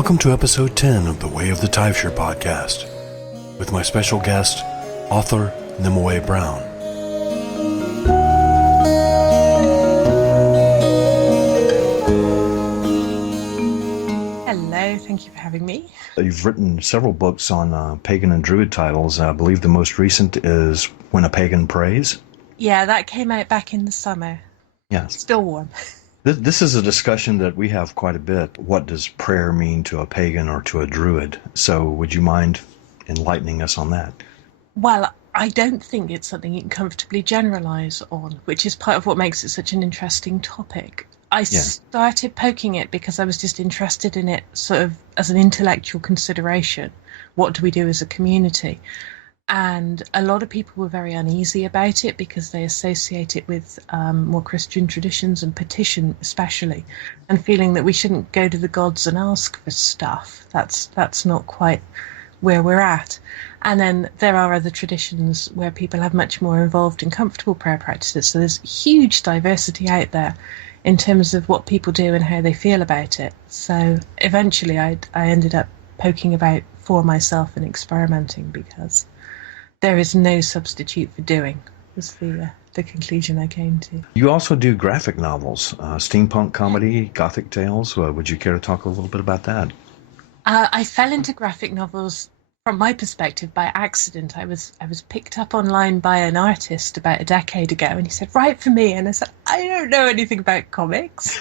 Welcome to episode 10 of the Way of the Taibhsear podcast, with my special guest, author Nimue Brown. Hello, thank you for having me. You've written several books on pagan and druid titles. I believe the most recent is When a Pagan Prays. Yeah, that came out back in the summer. Yes. Still warm. This is a discussion that we have quite a bit. What does prayer mean to a pagan or to a druid? So would you mind enlightening us on that? Well, I don't think it's something you can comfortably generalise on, which is part of what makes it such an interesting topic. I started poking it because I was just interested in it sort of as an intellectual consideration. What do we do as a community? And a lot of people were very uneasy about it because they associate it with more Christian traditions and petition especially, and feeling that we shouldn't go to the gods and ask for stuff. That's not quite where we're at. And then there are other traditions where people have much more involved and comfortable prayer practices. So there's huge diversity out there in terms of what people do and how they feel about it. So eventually I ended up poking about for myself and experimenting because there is no substitute for doing, was the conclusion I came to. You also do graphic novels, steampunk comedy, gothic tales. Would you care to talk a little bit about that? I fell into graphic novels, from my perspective, by accident. I was picked up online by an artist about a decade ago, and he said, "Write for me." And I said, "I don't know anything about comics."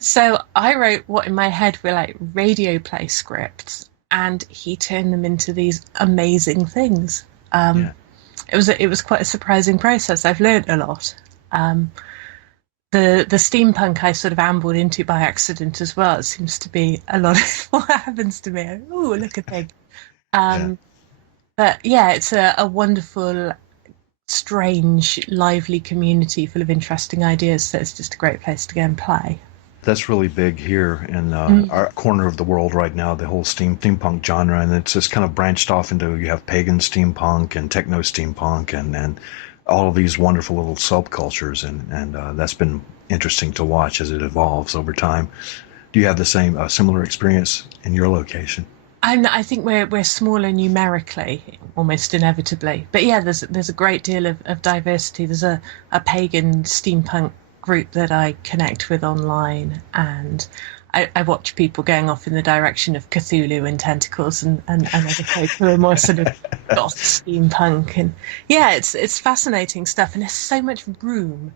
So I wrote what in my head were like radio play scripts, and he turned them into these amazing things. It was quite a surprising process. I've learned a lot. The steampunk I sort of ambled into by accident as well. It seems to be a lot of what happens to me. Oh, look at thing. But yeah, it's a wonderful, strange, lively community full of interesting ideas. So it's just a great place to go and play. That's really big here in our corner of the world right now, the whole steampunk genre, and it's just kind of branched off into, you have pagan steampunk and techno steampunk and all of these wonderful little subcultures, and that's been interesting to watch as it evolves over time. Do you have the same similar experience in your location? I think we're smaller numerically, almost inevitably, but yeah, there's a great deal of diversity. There's a pagan steampunk group that I connect with online, and I watch people going off in the direction of Cthulhu and tentacles and other folk who are more sort of goth steampunk, and yeah, it's fascinating stuff, and there's so much room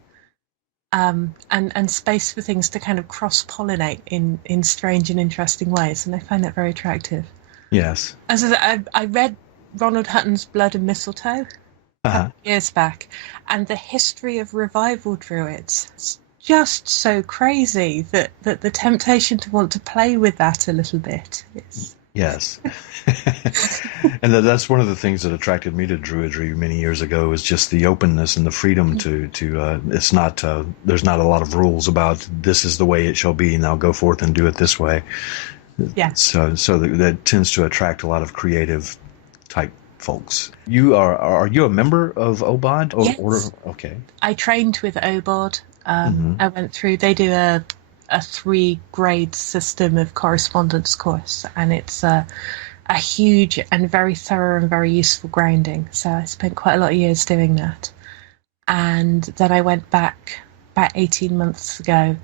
and space for things to kind of cross-pollinate in strange and interesting ways, and I find that very attractive. Yes. As I read Ronald Hutton's Blood and Mistletoe years back, and the history of revival druids is just so crazy that the temptation to want to play with that a little bit is... Yes. And that's one of the things that attracted me to Druidry many years ago, is just the openness and the freedom to it's not there's not a lot of rules about this is the way it shall be, now go forth and do it this way. Yeah. So that tends to attract a lot lot of creative type folks. Are you a member of OBOD? Yes. Okay. I trained with OBOD. I went through, they do a 3-grade system of correspondence course, and it's a huge and very thorough and very useful grounding. So I spent quite a lot of years doing that. And then I went back about 18 months ago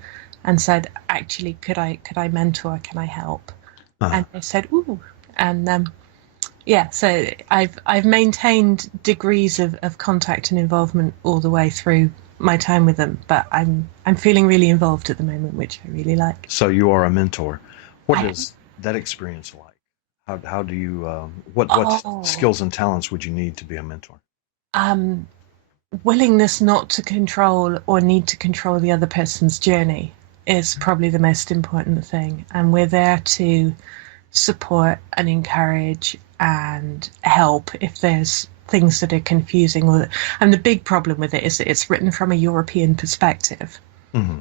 and said, actually, could I mentor? Can I help? And they said, ooh. And so I've maintained degrees of contact and involvement all the way through my time with them, but I'm feeling really involved at the moment, which I really like. So you are a mentor. What is that experience like? How do you what skills and talents would you need to be a mentor? Willingness not to control or need to control the other person's journey is probably the most important thing, and we're there to support and encourage and help if there's things that are confusing. And the big problem with it is that it's written from a European perspective. Mm-hmm.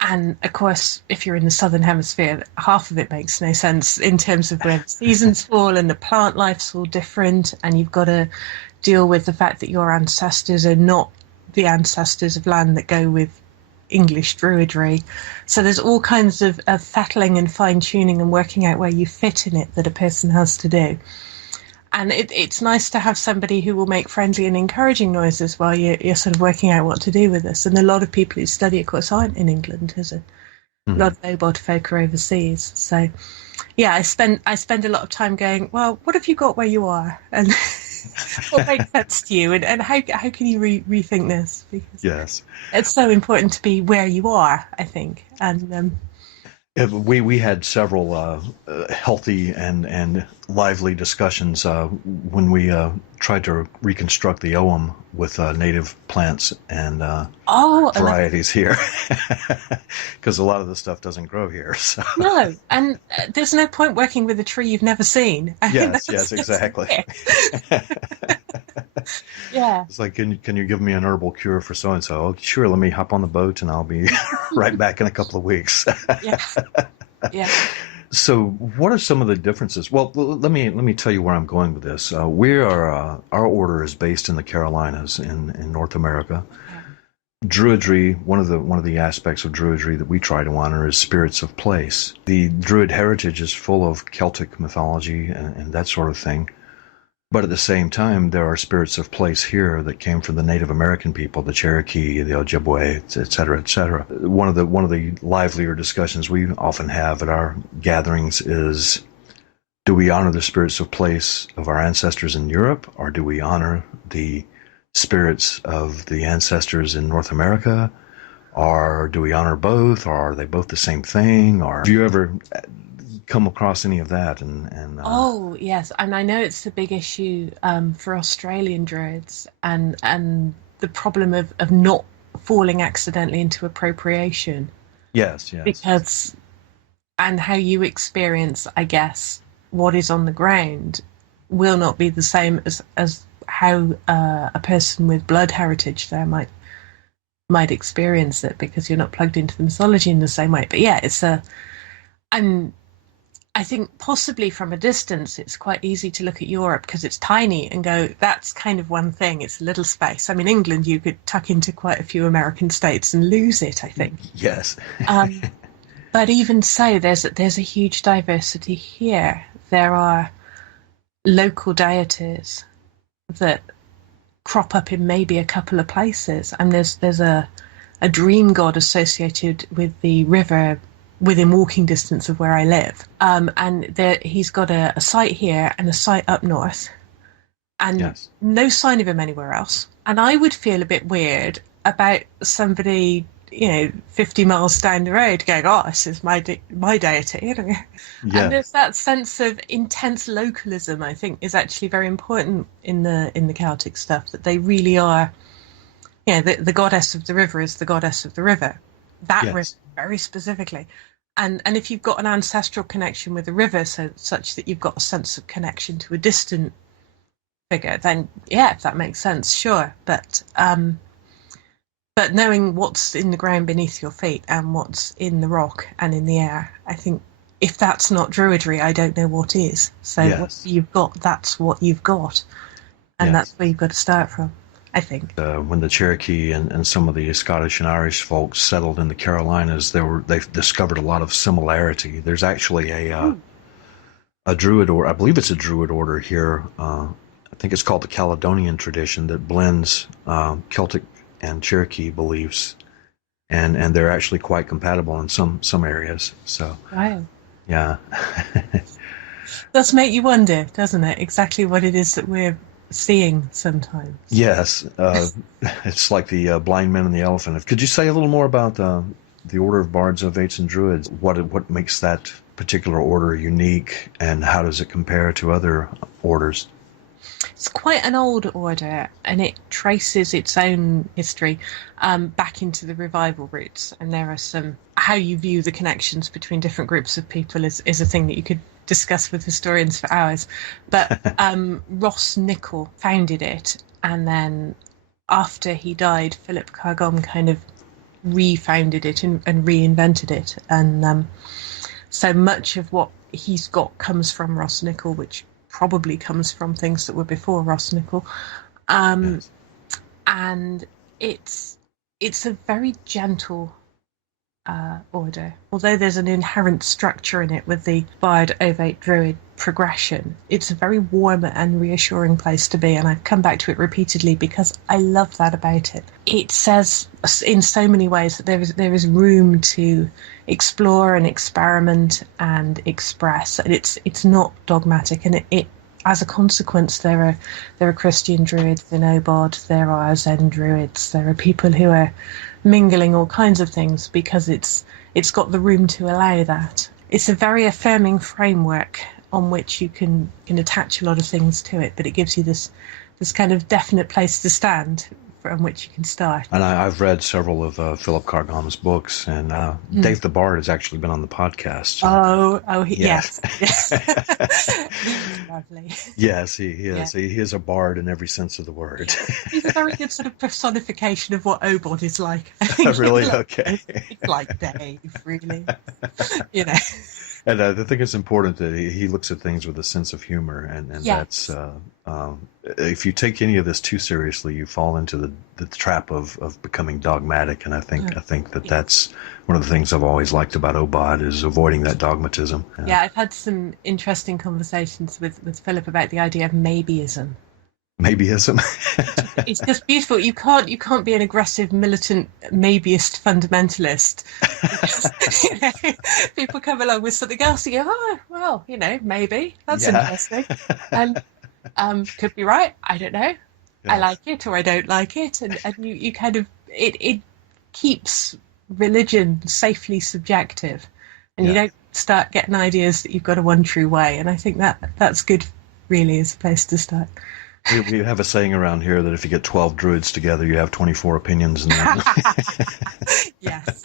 And of course, if you're in the Southern Hemisphere, half of it makes no sense in terms of where the seasons fall, and the plant life's all different, and you've got to deal with the fact that your ancestors are not the ancestors of land that go with English Druidry. So there's all kinds of fettling and fine-tuning and working out where you fit in it that a person has to do. And it's nice to have somebody who will make friendly and encouraging noises while you're sort of working out what to do with this. And a lot of people who study, of course, aren't in England. There's a lot of OBOD folk are overseas. So, yeah, I spend a lot of time going, well, what have you got where you are? And what makes sense to you? And how can you rethink this? Because Yes. it's so important to be where you are, I think. And we had several healthy and lively discussions when we tried to reconstruct the Ogham with native plants and varieties here, because a lot of the stuff doesn't grow here. So. No, and there's no point working with a tree you've never seen. Yes, exactly. Yeah. It's like, can you give me an herbal cure for so and so? Sure, let me hop on the boat and I'll be right back in a couple of weeks. Yeah. Yeah. So, what are some of the differences? Well, let me tell you where I'm going with this. Our order is based in the Carolinas in North America. Druidry, one of the aspects of Druidry that we try to honor is spirits of place. The Druid heritage is full of Celtic mythology and that sort of thing. But at the same time, there are spirits of place here that came from the Native American people, the Cherokee, the Ojibwe, et cetera, et cetera. One of the livelier discussions we often have at our gatherings is, do we honor the spirits of place of our ancestors in Europe, or do we honor the spirits of the ancestors in North America, or do we honor both, or are they both the same thing? Or have you ever come across any of that? Oh yes, and I know it's a big issue for Australian Druids, and the problem of not falling accidentally into appropriation. Yes. Because, and how you experience, I guess, what is on the ground will not be the same as how a person with blood heritage there might experience it, because you're not plugged into the mythology in the same way. But yeah, and I think possibly from a distance, it's quite easy to look at Europe because it's tiny and go, that's kind of one thing. It's a little space. I mean, England, you could tuck into quite a few American states and lose it, I think. Yes. But even so, there's a huge diversity here. There are local deities that crop up in maybe a couple of places. And there's a dream god associated with the river within walking distance of where I live. And he's got a site here and a site up north, and no sign of him anywhere else. And I would feel a bit weird about somebody, 50 miles down the road going, oh, this is my deity. Yeah. And there's that sense of intense localism, I think, is actually very important in the Celtic stuff, that they really are, the goddess of the river is the goddess of the river. That river, very specifically. And if you've got an ancestral connection with the river, such that you've got a sense of connection to a distant figure, then if that makes sense, sure. But knowing what's in the ground beneath your feet and what's in the rock and in the air, I think if that's not Druidry, I don't know what is. So what you've got, that's what you've got, and that's where you've got to start from, I think. When the Cherokee and some of the Scottish and Irish folks settled in the Carolinas, they've discovered a lot of similarity. There's actually a Druid, or I believe it's a Druid order here. I think it's called the Caledonian tradition, that blends Celtic and Cherokee beliefs, and they're actually quite compatible in some areas. So, wow, yeah, does make you wonder, doesn't it? Exactly what it is that we're seeing sometimes. Yes, it's like the blind men and the elephant. Could you say a little more about the order of Bards, Ovates, and Druids? What makes that particular order unique, and how does it compare to other orders? It's quite an old order, and it traces its own history back into the revival roots. And there are how you view the connections between different groups of people is a thing that you could discuss with historians for hours. But Ross Nichol founded it, and then after he died, Philip Cargon kind of refounded it and reinvented it. And so much of what he's got comes from Ross Nichol, which probably comes from things that were before Ross Nichol. And it's a very gentle order. Although there's an inherent structure in it with the Bard, Ovate, Druid progression, it's a very warm and reassuring place to be, and I've come back to it repeatedly because I love that about it. It says in so many ways that there is room to explore and experiment and express, and it's not dogmatic, and it as a consequence, there are Christian druids in OBOD, there are Zen druids, there are people who are mingling all kinds of things because it's got the room to allow that. It's a very affirming framework on which you can attach a lot of things to it, but it gives you this kind of definite place to stand from which you can start. And I've read several of Philip Cargam's books, and Dave the Bard has actually been on the podcast. Yes. He's lovely. Yes, he is. Yeah. He is a bard in every sense of the word. He's a very good sort of personification of what OBOD is like. Really? Okay. It's like Dave, really. And I think it's important that he looks at things with a sense of humor, and yes. That's if you take any of this too seriously, you fall into the trap of becoming dogmatic. And I think that's one of the things I've always liked about OBOD is avoiding that dogmatism. Yeah, I've had some interesting conversations with Philip about the idea of maybeism. Maybeism. It's just beautiful. You can't be an aggressive, militant, maybeist fundamentalist. Because, people come along with something else and you go, oh, well, maybe. That's interesting. And could be right. I don't know. Yes. I like it or I don't like it. And you kind of, it keeps religion safely subjective. And you don't start getting ideas that you've got a one true way. And I think that's good, really, as a place to start. We have a saying around here that if you get 12 druids together, you have 24 opinions. Yes.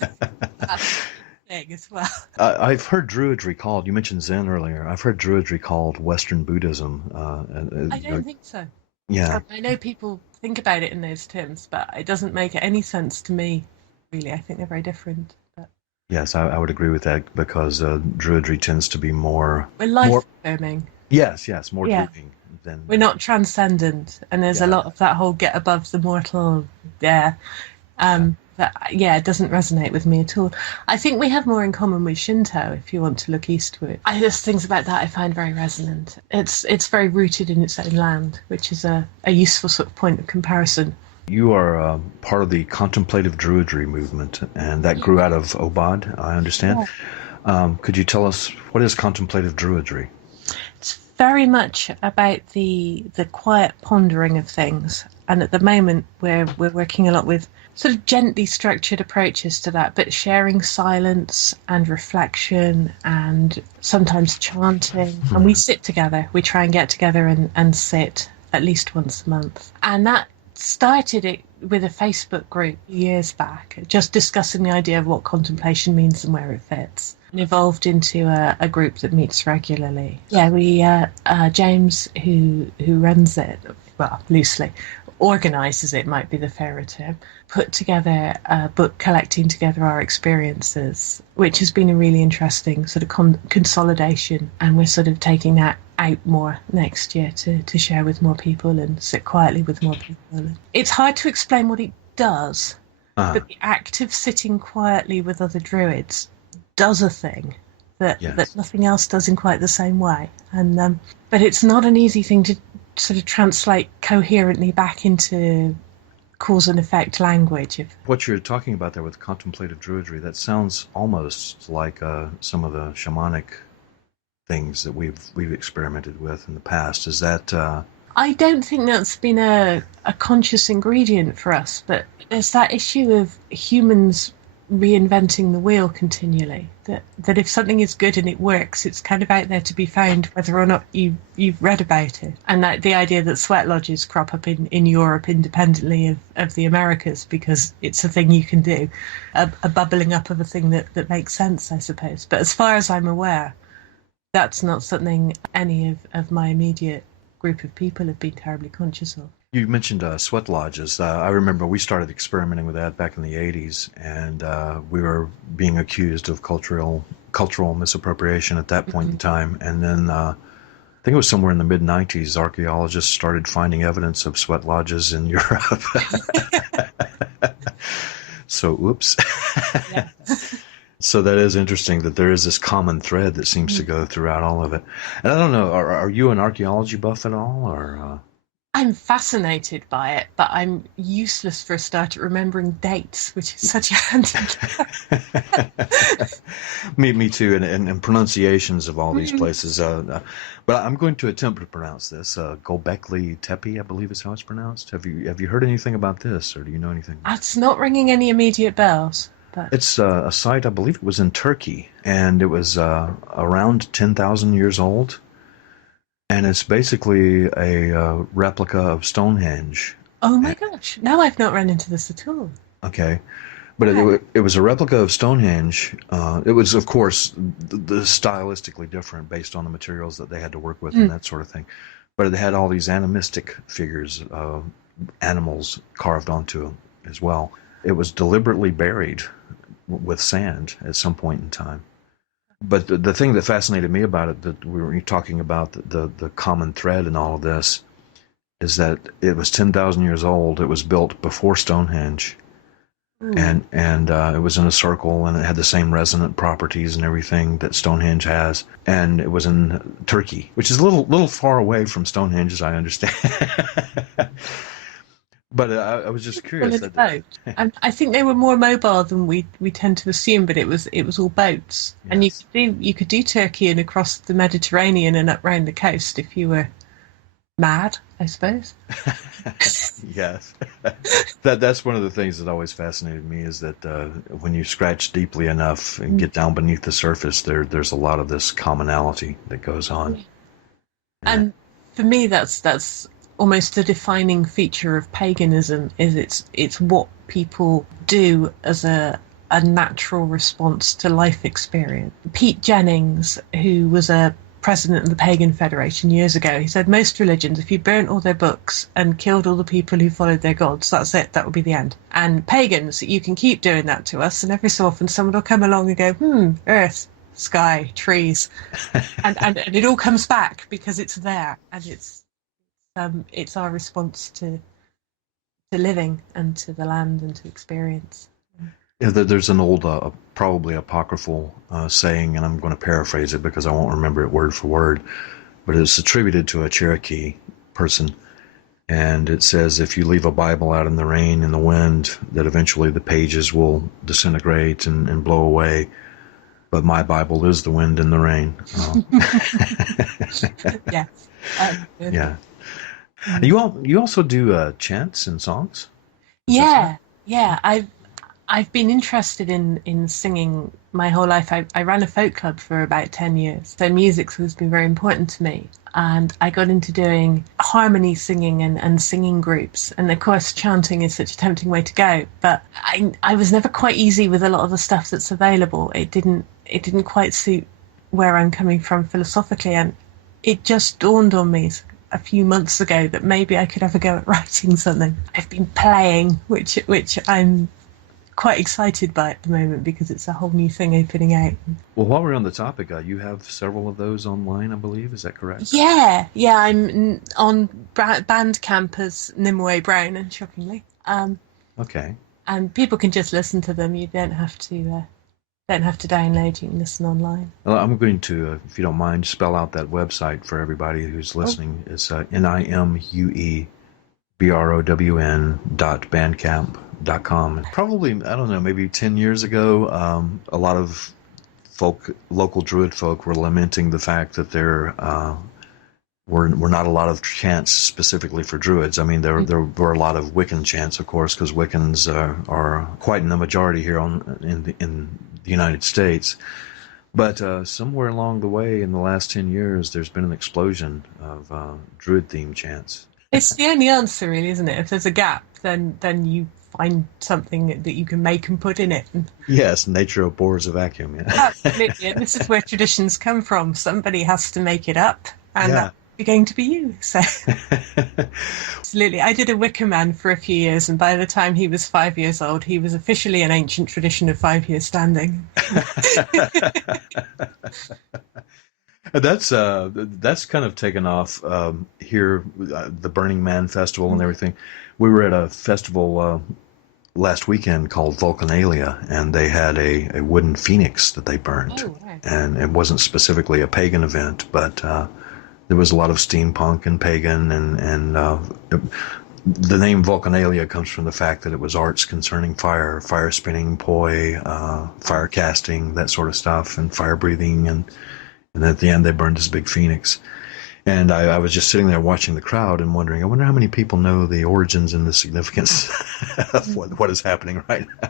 That's thing as well. I've heard Druidry called, you mentioned Zen earlier, I've heard Druidry called Western Buddhism. I don't think so. Yeah. I know people think about it in those terms, but it doesn't make any sense to me, really. I think they're very different. But... Yes, I would agree with that because Druidry tends to be more... We're life-affirming. Yes, more doing. We're not transcendent, and there's a lot of that whole get above the mortal that it doesn't resonate with me at all. I think we have more in common with Shinto if you want to look eastward. There's things about that I find very resonant. It's very rooted in its own land, which is a useful sort of point of comparison. You are part of the contemplative Druidry movement, and that grew out of OBOD, I understand. Yeah. Could you tell us, what is contemplative Druidry? It's very much about the quiet pondering of things, and at the moment we're working a lot with sort of gently structured approaches to that, but sharing silence and reflection and sometimes chanting. And we sit together. We try and get together and sit at least once a month. And that started it with a Facebook group years back, just discussing the idea of what contemplation means and where it fits. And evolved into a group that meets regularly. Yeah, we James, who runs it, well, loosely, organises it, might be the fairer term, put together a book collecting together our experiences, which has been a really interesting sort of consolidation. And we're sort of taking that out more next year to share with more people and sit quietly with more people. It's hard to explain what it does, but the act of sitting quietly with other druids does a thing that nothing else does in quite the same way. And but it's not an easy thing to sort of translate coherently back into cause and effect language. What you're talking about there with contemplative Druidry, that sounds almost like some of the shamanic things that we've experimented with in the past. Is that... I don't think that's been a conscious ingredient for us, but there's that issue of humans reinventing the wheel continually, that if something is good and it works, it's kind of out there to be found whether or not you've read about it. And that the idea that sweat lodges crop up in Europe independently of the Americas because it's a thing you can do, a bubbling up of a thing that makes sense, I suppose. But as far as I'm aware, that's not something any of my immediate group of people have been terribly conscious of. You mentioned sweat lodges. I remember we started experimenting with that back in the 80s, and we were being accused of cultural misappropriation at that point in time. And then I think it was somewhere in the mid-90s, archaeologists started finding evidence of sweat lodges in Europe. So, oops. Yeah. So that is interesting that there is this common thread that seems to go throughout all of it. And I don't know, are you an archaeology buff at all, or? I'm fascinated by it, but I'm useless for a start at remembering dates, which is such a handicap. Me too, and pronunciations of all these places. But I'm going to attempt to pronounce this. Gobekli Tepe, I believe is how it's pronounced. Have you heard anything about this, or do you know anything? It's not ringing any immediate bells. But It's a site, I believe it was in Turkey, and it was around 10,000 years old. And it's basically a replica of Stonehenge. oh my gosh, no, I've not run into this at all. Okay. But it was a replica of Stonehenge. It was, of course, the stylistically different based on the materials that they had to work with and that sort of thing. But it had all these animistic figures, animals carved onto them as well. It was deliberately buried with sand at some point in time. But the thing that fascinated me about it, that we were talking about the common thread in all of this, is that it was 10,000 years old. It was built before Stonehenge. And it was in a circle, and it had the same resonant properties and everything that Stonehenge has. And it was in Turkey, which is a little far away from Stonehenge, as I understand. But I was just curious. I think they were more mobile than we tend to assume, but it was all boats, yes. And you could do Turkey and across the Mediterranean and up round the coast if you were mad, I suppose. Yes, that's one of the things that always fascinated me, is that when you scratch deeply enough and get down beneath the surface, there's a lot of this commonality that goes on. And for me, that's almost the defining feature of paganism. Is it's what people do as a natural response to life experience. Pete Jennings, who was a president of the Pagan Federation years ago, he said most religions, if you burnt all their books and killed all the people who followed their gods, that's it, that would be the end. And pagans, you can keep doing that to us, and every so often someone will come along and go, earth, sky, trees, and it all comes back because it's there, and it's our response to living and to the land and to experience. Yeah, there's an old, probably apocryphal saying, and I'm going to paraphrase it because I won't remember it word for word, but it's attributed to a Cherokee person. And it says, if you leave a Bible out in the rain and the wind, that eventually the pages will disintegrate and blow away. But my Bible is the wind and the rain. Yes. Yeah. You also do chants and songs? Yeah. I've been interested in singing my whole life. I ran a folk club for about 10 years, so music's always been very important to me. And I got into doing harmony singing and singing groups. And of course, chanting is such a tempting way to go. But I was never quite easy with a lot of the stuff that's available. It didn't quite suit where I'm coming from philosophically. And it just dawned on me a few months ago that maybe I could have a go at writing something. I've been playing, which I'm quite excited by at the moment because it's a whole new thing opening out. Well, while we're on the topic, you have several of those online, I believe. Is that correct? Yeah. I'm on Bandcamp as Nimue Brown, and shockingly. Okay. And people can just listen to them. You don't have to download. You can listen online. Well, I'm going to, if you don't mind, spell out that website for everybody who's listening. It's nimueBrown.bandcamp.com. Probably, I don't know, maybe 10 years ago, a lot of local Druid folk were lamenting the fact that there were not a lot of chants specifically for Druids. I mean, there were a lot of Wiccan chants, of course, because Wiccans are quite in the majority here in the United States. But somewhere along the way in the last 10 years, there's been an explosion of Druid-themed chants. It's the only answer, really, isn't it? If there's a gap, then you find something that you can make and put in it. Yes, nature abhors a vacuum. Yeah. Absolutely. And this is where traditions come from. Somebody has to make it up, and that's going to be you. So, absolutely. I did a Wicker Man for a few years, and by the time he was 5 years old, he was officially an ancient tradition of 5 years standing. That's kind of taken off here, the Burning Man festival and everything. We were at a festival last weekend called Vulcanalia, and they had a wooden phoenix that they burned. Oh, right. And it wasn't specifically a pagan event, but there was a lot of steampunk and pagan, and the name Vulcanalia comes from the fact that it was arts concerning fire spinning, poi, fire casting, that sort of stuff, and fire breathing, and at the end they burned this big phoenix. And I was just sitting there watching the crowd and wondering, I wonder how many people know the origins and the significance of what is happening right now.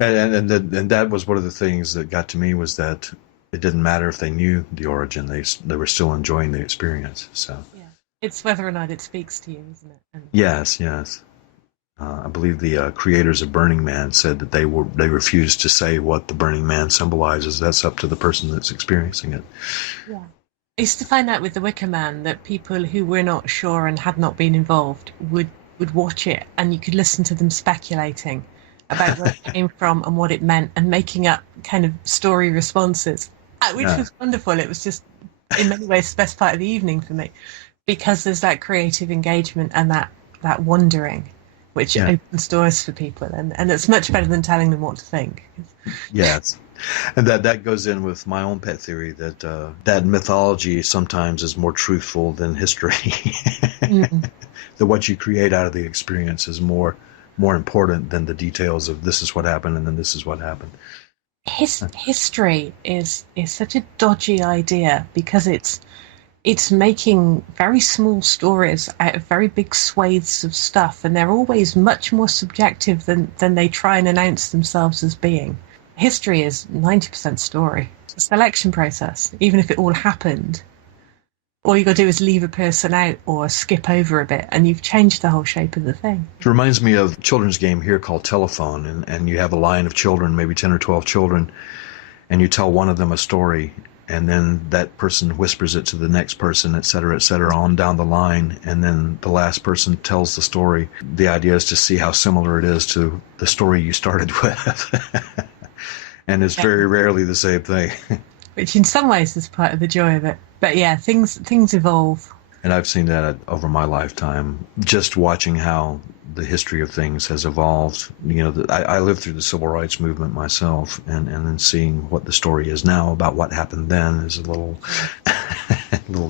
and that was one of the things that got to me, was that it didn't matter if they knew the origin; they were still enjoying the experience. So Yeah, it's whether or not it speaks to you, isn't it? And yes. I believe the creators of Burning Man said that they refused to say what the Burning Man symbolizes. That's up to the person that's experiencing it. yeah. I used to find out with the Wicker Man that people who were not sure and had not been involved would watch it, and you could listen to them speculating about where it came from and what it meant, and making up kind of story responses, which was wonderful. It was just, in many ways, the best part of the evening for me, because there's that creative engagement and that wondering, which opens doors for people, and it's much better than telling them what to think. Yes. And that goes in with my own pet theory that mythology sometimes is more truthful than history. That what you create out of the experience is more important than the details of this is what happened and then this is what happened. History is such a dodgy idea, because it's making very small stories out of very big swathes of stuff, and they're always much more subjective than they try and announce themselves as being. History is 90% story. It's a selection process. Even if it all happened, all you got to do is leave a person out or skip over a bit, and you've changed the whole shape of the thing. It reminds me of a children's game here called Telephone, and you have a line of children, maybe 10 or 12 children, and you tell one of them a story, and then that person whispers it to the next person, et cetera, on down the line, and then the last person tells the story. The idea is to see how similar it is to the story you started with. And it's very rarely the same thing. Which in some ways is part of the joy of it. But yeah, things evolve. And I've seen that over my lifetime, just watching how the history of things has evolved. I lived through the civil rights movement myself, and then seeing what the story is now about what happened then is a little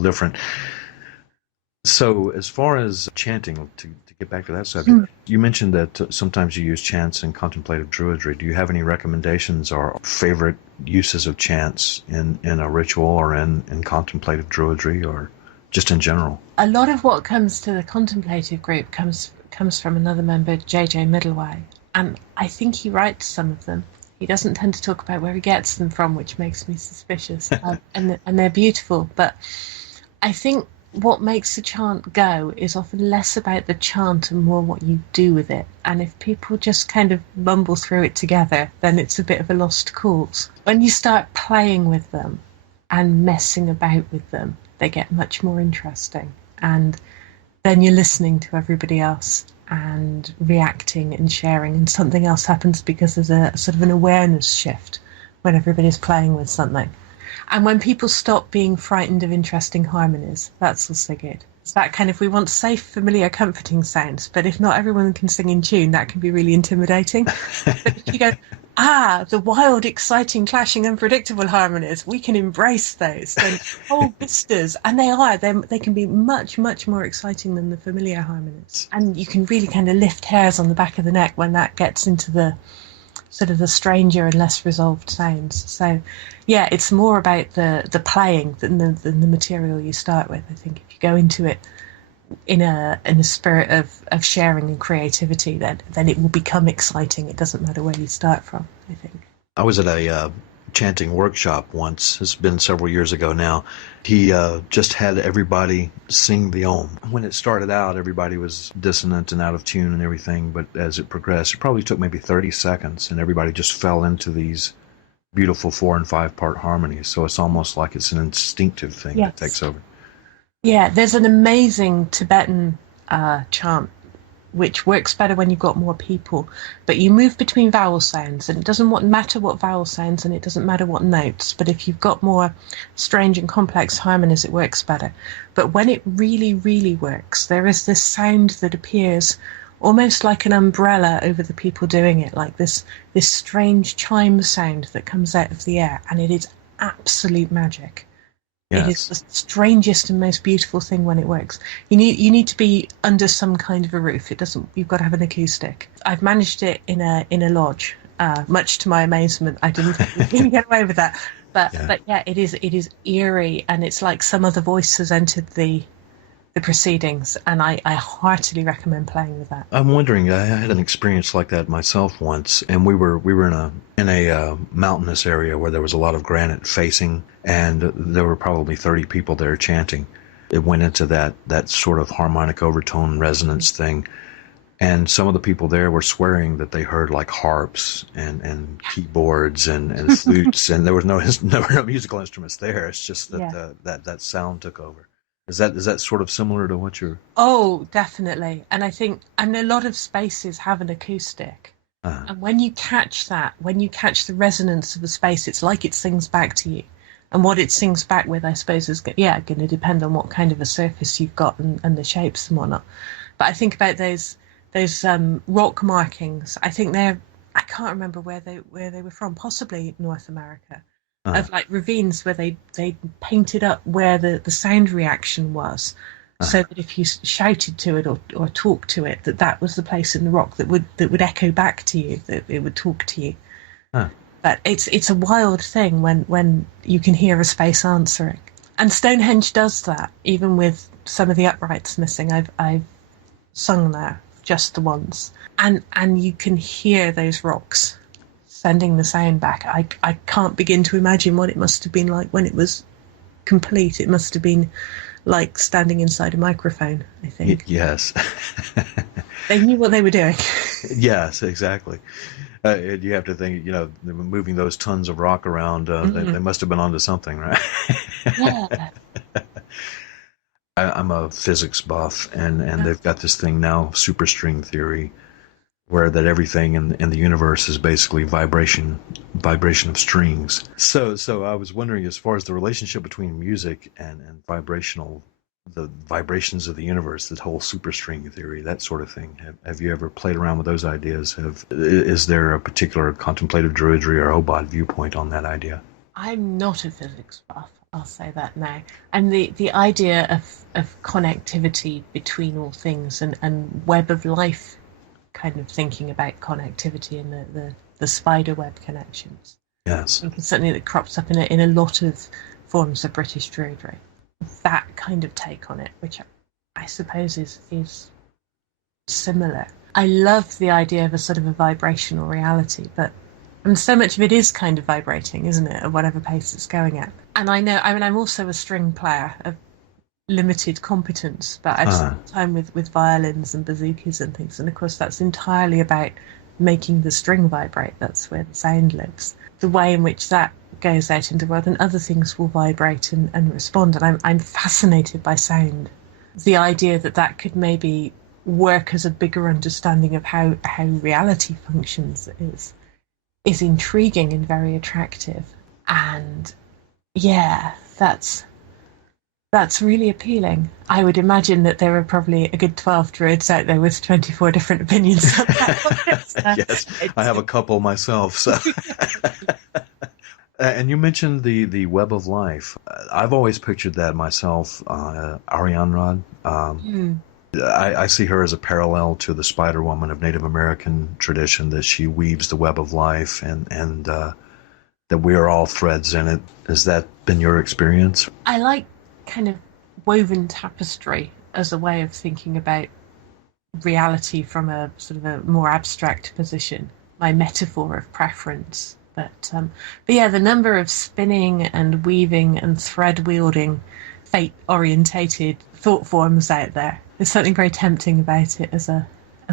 different. So as far as chanting, to get back to that subject, you mentioned that sometimes you use chants in contemplative druidry. Do you have any recommendations or favorite uses of chants in a ritual or in contemplative druidry, or just in general? A lot of what comes to the contemplative group comes from another member, JJ Middleway, and I think he writes some of them. He doesn't tend to talk about where he gets them from, which makes me suspicious. And they're beautiful, but I think what makes the chant go is often less about the chant and more what you do with it. And if people just kind of mumble through it together, then it's a bit of a lost cause. When you start playing with them and messing about with them, they get much more interesting. And then you're listening to everybody else and reacting and sharing, and something else happens because there's a sort of an awareness shift when everybody's playing with something. And when people stop being frightened of interesting harmonies, that's also good. It's that kind of, we want safe, familiar, comforting sounds, but if not everyone can sing in tune, that can be really intimidating. But if you go, the wild, exciting, clashing, unpredictable harmonies, we can embrace those. Then whole vistas, and they can be much, much more exciting than the familiar harmonies. And you can really kind of lift hairs on the back of the neck when that gets into the sort of the stranger and less resolved sounds. So yeah, it's more about the playing than the material you start with. I think if you go into it in a spirit of sharing and creativity, then it will become exciting. It doesn't matter where you start from, I think. I was at a chanting workshop once. It's been several years ago now. He just had everybody sing the Om. When it started out, everybody was dissonant and out of tune and everything, but as it progressed, it probably took maybe 30 seconds, and everybody just fell into these beautiful 4 and 5 part harmonies. So it's almost like it's an instinctive thing that takes over. Yeah, there's an amazing Tibetan chant which works better when you've got more people, but you move between vowel sounds, and it doesn't matter what vowel sounds, and it doesn't matter what notes, but if you've got more strange and complex harmonies, it works better. But when it really, really works, there is this sound that appears almost like an umbrella over the people doing it, like this strange chime sound that comes out of the air, and it is absolute magic. It is the strangest and most beautiful thing when it works. You need to be under some kind of a roof. It doesn't. You've got to have an acoustic. I've managed it in a lodge. Much to my amazement, I didn't get away with that. But yeah, it is eerie, and it's like some other voice has entered the proceedings, and I heartily recommend playing with that. I'm wondering. I had an experience like that myself once, and we were in a mountainous area where there was a lot of granite facing, and there were probably 30 people there chanting. It went into that sort of harmonic overtone resonance thing, and some of the people there were swearing that they heard like harps and keyboards and flutes, and there were no musical instruments there. It's just that that sound took over. Is that sort of similar to what you're? Oh, definitely. And I think, and a lot of spaces have an acoustic. And when you catch the resonance of the space, it's like it sings back to you. And what it sings back with, I suppose, is going to depend on what kind of a surface you've got and the shapes and whatnot. But I think about those rock markings. I think I can't remember where they were from, possibly North America. Of like ravines where they painted up where the sound reaction was, so that if you shouted to it or talked to it, that was the place in the rock that would echo back to you, that it would talk to you. But it's a wild thing when you can hear a space answering. And Stonehenge does that, even with some of the uprights missing. I've sung there, just the ones, and you can hear those rocks sending the sound back. I can't begin to imagine what it must have been like when it was complete. It must have been like standing inside a microphone, I think. Yes. They knew what they were doing. Yes, exactly. You have to think, they were moving those tons of rock around. They must have been onto something, right? Yeah. I'm a physics buff, and they've got this thing now, superstring theory, where that everything in the universe is basically vibration of strings. So I was wondering, as far as the relationship between music and the vibrations of the universe, that whole superstring theory, that sort of thing. Have you ever played around with those ideas? Is there a particular contemplative Druidry or OBOD viewpoint on that idea? I'm not a physics buff, I'll say that now. And the idea of connectivity between all things and web of life, kind of thinking about connectivity and the spider web connections. Yes. I think it's something that crops up in a lot of forms of British Druidry. That kind of take on it, which I suppose is similar. I love the idea of a sort of a vibrational reality, but so much of it is kind of vibrating, isn't it, at whatever pace it's going at. And I'm also a string player of limited competence, but I've spent time with violins and bazookas and things, and of course that's entirely about making the string vibrate. That's where the sound lives. The way in which that goes out into the world, and other things will vibrate and respond, and I'm fascinated by sound. The idea that could maybe work as a bigger understanding of how reality functions is intriguing and very attractive. And yeah, that's really appealing. I would imagine that there are probably a good 12 druids out there with 24 different opinions on that. Yes, I have a couple myself. So. And you mentioned the web of life. I've always pictured that myself, Arianrod. I see her as a parallel to the Spider Woman of Native American tradition, that she weaves the web of life and that we are all threads in it. Has that been your experience? I like kind of woven tapestry as a way of thinking about reality from a sort of a more abstract position, my metaphor of preference. But yeah, the number of spinning and weaving and thread wielding, fate orientated thought forms out there, there's something very tempting about it as a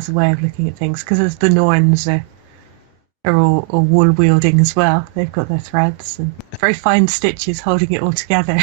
way of looking at things, because as the Norns are all wool wielding as well. They've got their threads and very fine stitches holding it all together.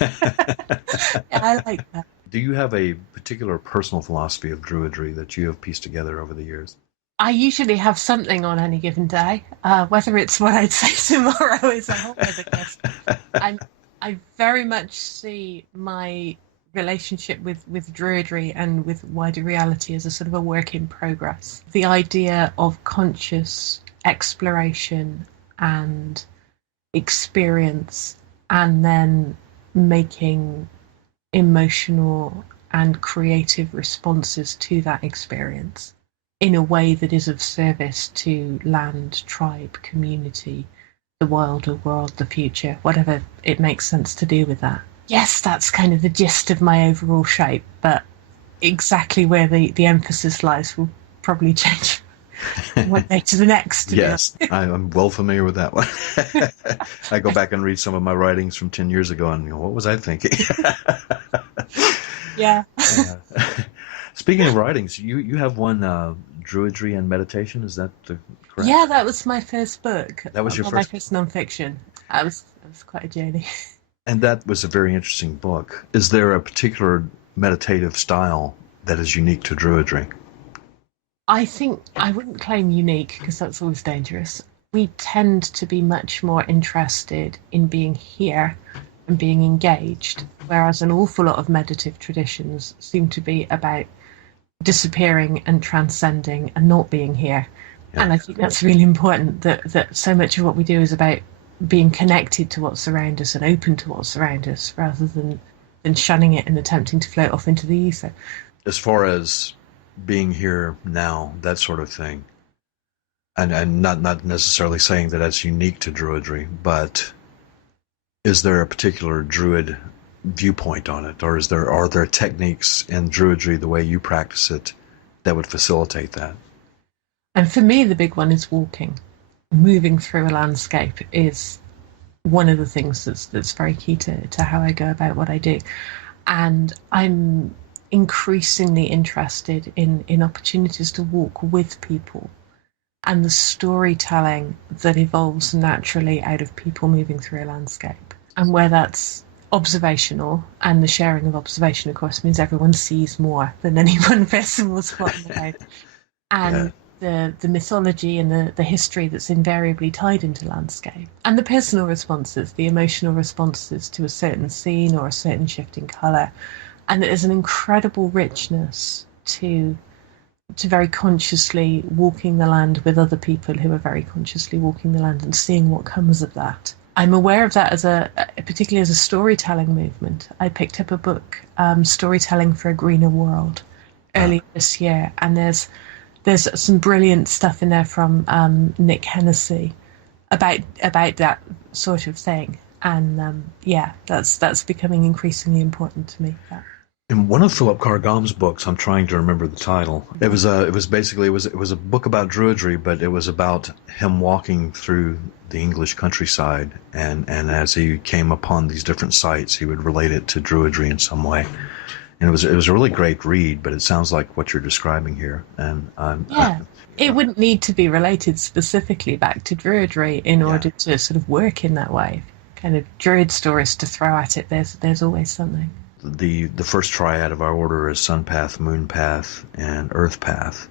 Yeah, I like that. Do you have a particular personal philosophy of Druidry that you have pieced together over the years? I usually have something on any given day. Whether it's what I'd say tomorrow is a whole other question. I very much see my relationship with Druidry and with wider reality as a sort of a work in progress. The idea of conscious exploration and experience, and then making emotional and creative responses to that experience in a way that is of service to land, tribe, community, the wilder world, the future, whatever it makes sense to do with that. Yes, that's kind of the gist of my overall shape, but exactly where the emphasis lies will probably change one day to the next. Yes, I'm well familiar with that one. I go back and read some of my writings from 10 years ago and what was I thinking? Yeah. Speaking of writings, you have one, Druidry and Meditation, is that correct? Yeah, that was my first book. That was your my first nonfiction. It was quite a journey. And that was a very interesting book. Is there a particular meditative style that is unique to Druidry? I think I wouldn't claim unique because that's always dangerous. We tend to be much more interested in being here and being engaged, whereas an awful lot of meditative traditions seem to be about disappearing and transcending and not being here. Yeah. And I think that's really important, that so much of what we do is about being connected to what's around us and open to what's around us rather than shunning it and attempting to float off into the ether. As far as being here now, that sort of thing, and not necessarily saying that that's unique to Druidry, but is there a particular Druid viewpoint on it, or are there techniques in Druidry, the way you practice it, that would facilitate that? And for me, the big one is walking. Moving through a landscape is one of the things that's very key to how I go about what I do. And I'm increasingly interested in opportunities to walk with people and the storytelling that evolves naturally out of people moving through a landscape. And where that's observational, and the sharing of observation, of course, means everyone sees more than any one person will spot in the crowd. And the mythology and the history that's invariably tied into landscape, and the personal responses, the emotional responses to a certain scene or a certain shift in colour. And there's an incredible richness to very consciously walking the land with other people who are very consciously walking the land and seeing what comes of that. I'm aware of that particularly as a storytelling movement. I picked up a book, Storytelling for a Greener World, earlier this year, and there's some brilliant stuff in there from Nick Hennessy about that sort of thing. And that's becoming increasingly important to me. In one of Philip Carr-Gomm's books, I'm trying to remember the title. It was a book about Druidry, but it was about him walking through the English countryside, and as he came upon these different sites, he would relate it to Druidry in some way. And it was a really great read, but it sounds like what you're describing here. And it wouldn't need to be related specifically back to Druidry in order to sort of work in that way. Kind of Druid stories to throw at it. There's always something. The first triad of our order is Sun Path, Moon Path, and Earth Path,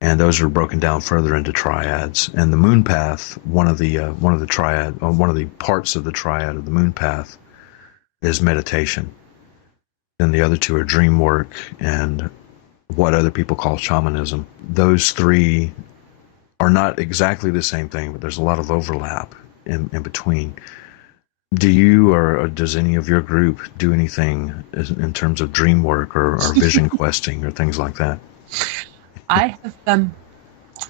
and those are broken down further into triads. And the Moon Path, one of the parts of the triad of the Moon Path is meditation. Then the other two are dream work and what other people call shamanism. Those three are not exactly the same thing, but there's a lot of overlap in between. Do you or does any of your group do anything in terms of dream work or vision questing or things like that? I have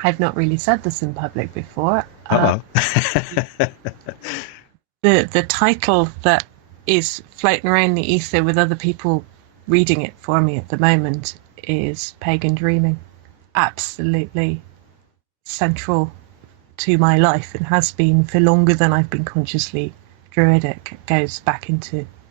I've not really said this in public before. The title that is floating around the ether with other people reading it for me at the moment is Pagan Dreaming. Absolutely central to my life and has been for longer than I've been consciously Druidic. It goes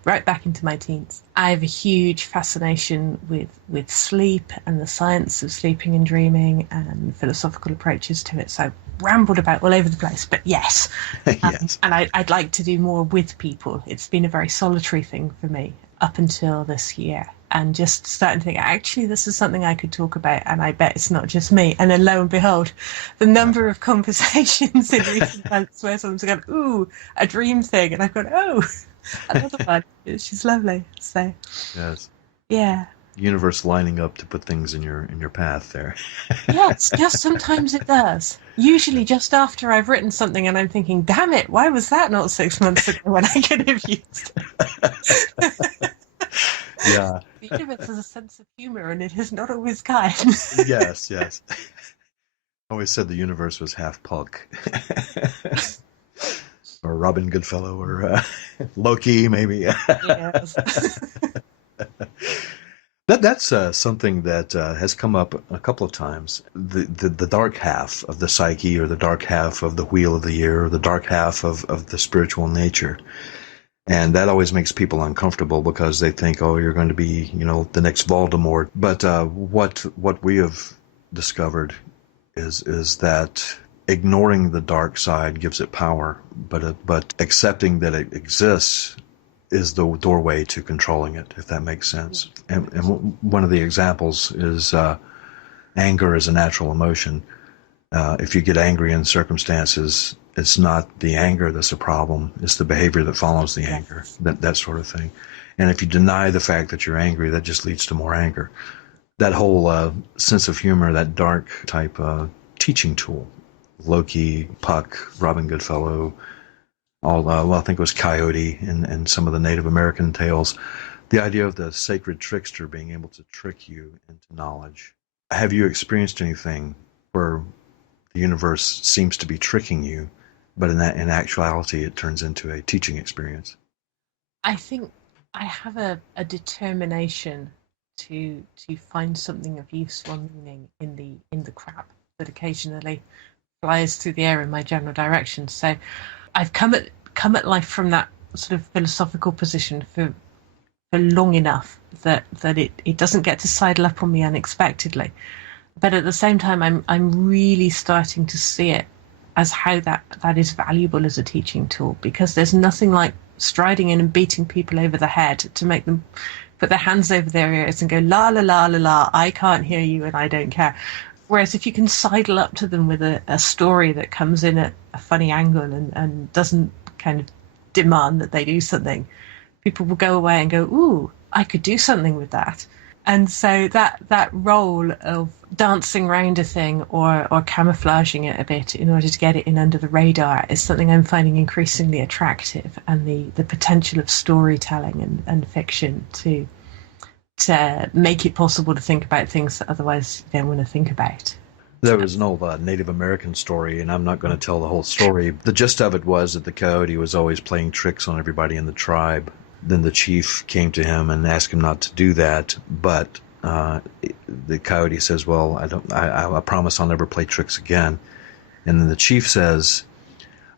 right back into my teens. I have a huge fascination with sleep and the science of sleeping and dreaming and philosophical approaches to it. So I rambled about all over the place, but yes. Yes. And I'd like to do more with people. It's been a very solitary thing for me up until this year. And just starting to think, actually, this is something I could talk about, and I bet it's not just me. And then lo and behold, the number of conversations in recent months where someone's gone, ooh, a dream thing. And I've gone, oh, Another one. She's lovely. So Yes. yeah. Universe lining up to put things in your path there. Yes, just sometimes it does. Usually just after I've written something and I'm thinking, damn it, why was that not 6 months ago when I could have used it? Yeah. The universe has a sense of humor and it is not always kind. Yes, yes. I always said the universe was half punk. Or Robin Goodfellow, or Loki, maybe. Yes. That's something that has come up a couple of times. The dark half of the psyche, or the dark half of the wheel of the year, or the dark half of the spiritual nature. And that always makes people uncomfortable because they think, oh, you're going to be, the next Voldemort. But what we have discovered is that ignoring the dark side gives it power, but accepting that it exists is the doorway to controlling it, if that makes sense. And one of the examples is anger is a natural emotion. If you get angry in circumstances, it's not the anger that's a problem, it's the behavior that follows the anger, that sort of thing. And if you deny the fact that you're angry, that just leads to more anger. That whole sense of humor, that dark type teaching tool, Loki, Puck, Robin Goodfellow, I think it was Coyote and some of the Native American tales. The idea of the sacred trickster being able to trick you into knowledge. Have you experienced anything where the universe seems to be tricking you, but in actuality it turns into a teaching experience? I think I have a determination to find something of useful meaning in the crap that occasionally flies through the air in my general direction. So I've come at life from that sort of philosophical position for long enough that it doesn't get to sidle up on me unexpectedly. But at the same time, I'm really starting to see it as how that is valuable as a teaching tool, because there's nothing like striding in and beating people over the head to make them put their hands over their ears and go, la la la la la, I can't hear you and I don't care. Whereas if you can sidle up to them with a story that comes in at a funny angle and doesn't kind of demand that they do something, people will go away and go, ooh, I could do something with that. And so that role of dancing around a thing or camouflaging it a bit in order to get it in under the radar is something I'm finding increasingly attractive, and the potential of storytelling and fiction to make it possible to think about things that otherwise you don't want to think about. There was an old Native American story, and I'm not going to tell the whole story. The gist of it was that the coyote was always playing tricks on everybody in the tribe. Then the chief came to him and asked him not to do that, but the coyote says, well, I promise I'll never play tricks again. And then the chief says,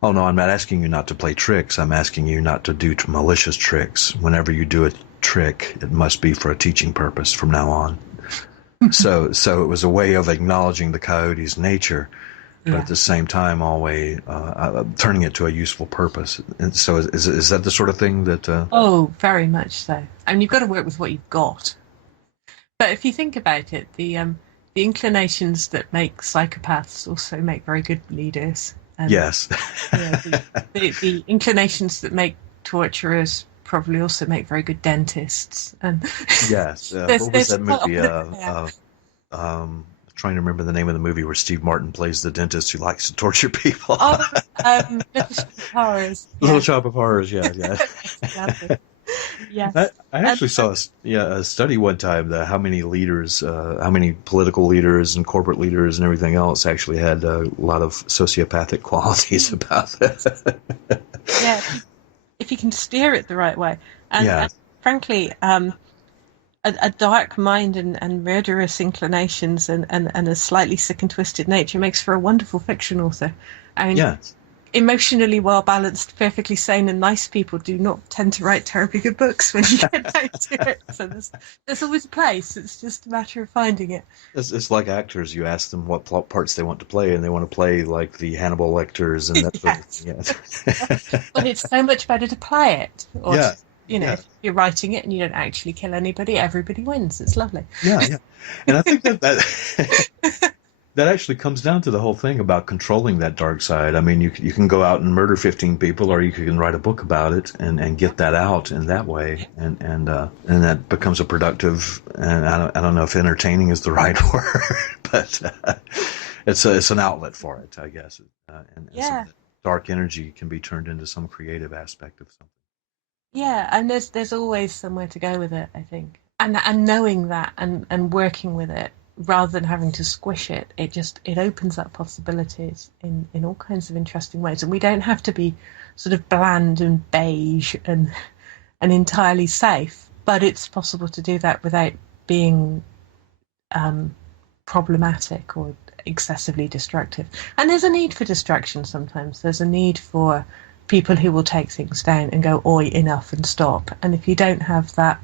oh, no, I'm not asking you not to play tricks. I'm asking you not to do malicious tricks. Whenever you do a trick, it must be for a teaching purpose from now on. So it was a way of acknowledging the coyote's nature, but at the same time, always turning it to a useful purpose. And so is that the sort of thing that... Oh, very much so. I mean, you've got to work with what you've got. But if you think about it, the inclinations that make psychopaths also make very good leaders. And, yes. The inclinations that make torturers probably also make very good dentists. And yes. What was that movie? Trying to remember the name of the movie where Steve Martin plays the dentist who likes to torture people. Little Shop of Horrors. Little Shop of Horrors, yeah. Exactly. Yes. I actually saw a study one time that how many political leaders and corporate leaders and everything else actually had a lot of sociopathic qualities about them. Yeah, if you can steer it the right way. And frankly, a dark mind and murderous inclinations and a slightly sick and twisted nature makes for a wonderful fiction author. I mean, emotionally well-balanced, perfectly sane and nice people do not tend to write terribly good books when you get down to it. So there's always a place. It's just a matter of finding it. It's like actors. You ask them what parts they want to play, and they want to play like the Hannibal Lecters and that sort of thing. But it's so much better to play it. Or if you're writing it and you don't actually kill anybody, everybody wins. It's lovely. Yeah. And I think that that actually comes down to the whole thing about controlling that dark side. I mean, you can go out and murder 15 people, or you can write a book about it and get that out in that way, and that becomes a productive. And I don't know if entertaining is the right word, but it's an outlet for it, I guess. And some of that dark energy can be turned into some creative aspect of something. Yeah, and there's always somewhere to go with it, I think. And knowing that and working with it rather than having to squish it, it opens up possibilities in all kinds of interesting ways. And we don't have to be sort of bland and beige and entirely safe, but it's possible to do that without being problematic or excessively destructive. And there's a need for distraction sometimes. There's a need for people who will take things down and go, oi, enough, and stop. And if you don't have that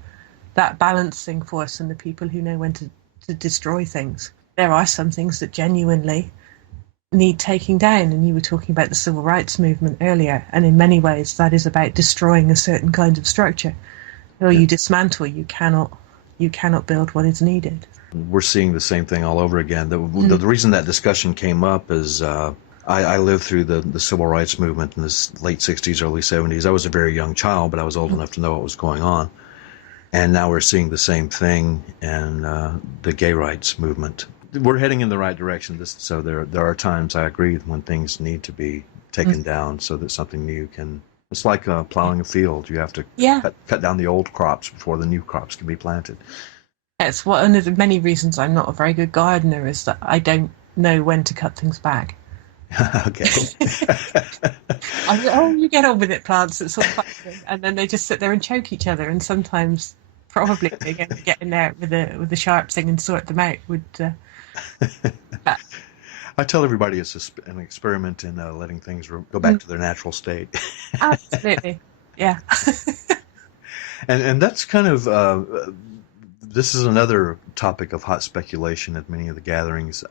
balancing force and the people who know when to destroy things, there are some things that genuinely need taking down. And you were talking about the civil rights movement earlier, and in many ways that is about destroying a certain kind of structure. Or you dismantle, you cannot build what is needed. We're seeing the same thing all over again. The reason that discussion came up is I lived through the civil rights movement in the late 60s, early 70s. I was a very young child, but I was old enough to know what was going on. And now we're seeing the same thing in the gay rights movement. We're heading in the right direction. So there are times, I agree, when things need to be taken down so that something new can... It's like plowing a field. You have to cut down the old crops before the new crops can be planted. It's one of the many reasons I'm not a very good gardener, is that I don't know when to cut things back. Okay. You get on with it, plants. It's all fine. And then they just sit there and choke each other. And sometimes, probably, they get in there with a sharp thing and sort them out. I tell everybody it's an experiment in letting things go back to their natural state. Absolutely, yeah. and that's kind of this is another topic of hot speculation at many of the gatherings.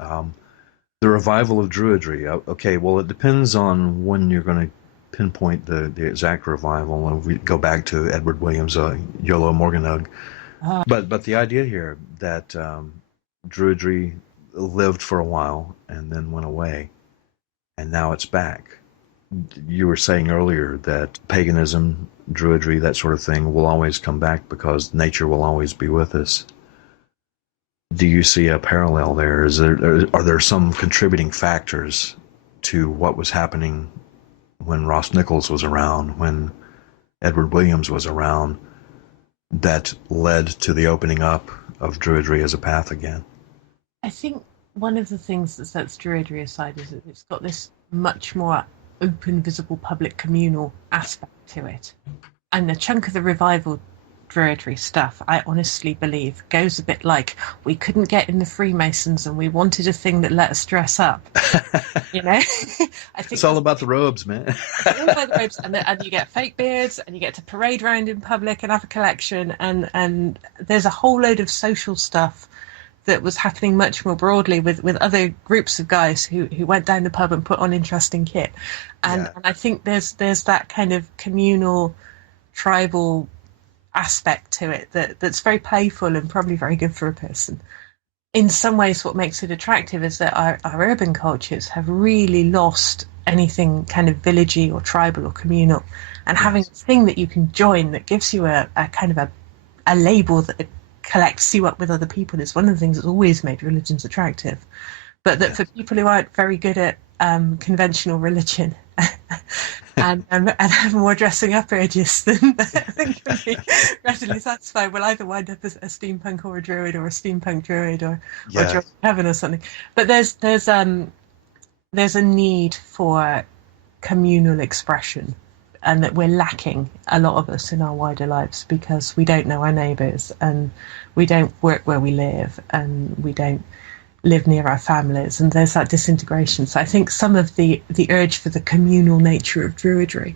The revival of Druidry. Okay, well, it depends on when you're going to pinpoint the exact revival. And we go back to Edward Williams' Yolo Morganug. But the idea here that Druidry lived for a while and then went away, and now it's back. You were saying earlier that paganism, Druidry, that sort of thing will always come back because nature will always be with us. Do you see a parallel there? Are there some contributing factors to what was happening when Ross Nichols was around, when Edward Williams was around, that led to the opening up of Druidry as a path again? I think one of the things that sets Druidry aside is that it's got this much more open, visible, public, communal aspect to it. And a chunk of the revival Druidry stuff, I honestly believe, goes a bit like, we couldn't get in the Freemasons and we wanted a thing that let us dress up. You know? I think it's all about the robes, man. It's all about the robes, and you get fake beards, and you get to parade around in public and have a collection, and there's a whole load of social stuff that was happening much more broadly with other groups of guys who went down the pub and put on interesting kit. And I think there's that kind of communal, tribal aspect to it that's very playful and probably very good for a person. In some ways, what makes it attractive is that our urban cultures have really lost anything kind of villagey or tribal or communal, and having a thing that you can join that gives you a kind of a label that collects you up with other people is one of the things that's always made religions attractive. But that for people who aren't very good at conventional religion and have more dressing up urges than can be readily satisfied, will either wind up as a steampunk or a druid, or a steampunk druid, or druid heaven or something. But there's a need for communal expression, and that we're lacking, a lot of us, in our wider lives, because we don't know our neighbours, and we don't work where we live, and we don't live near our families, and there's that disintegration. So I think some of the urge for the communal nature of Druidry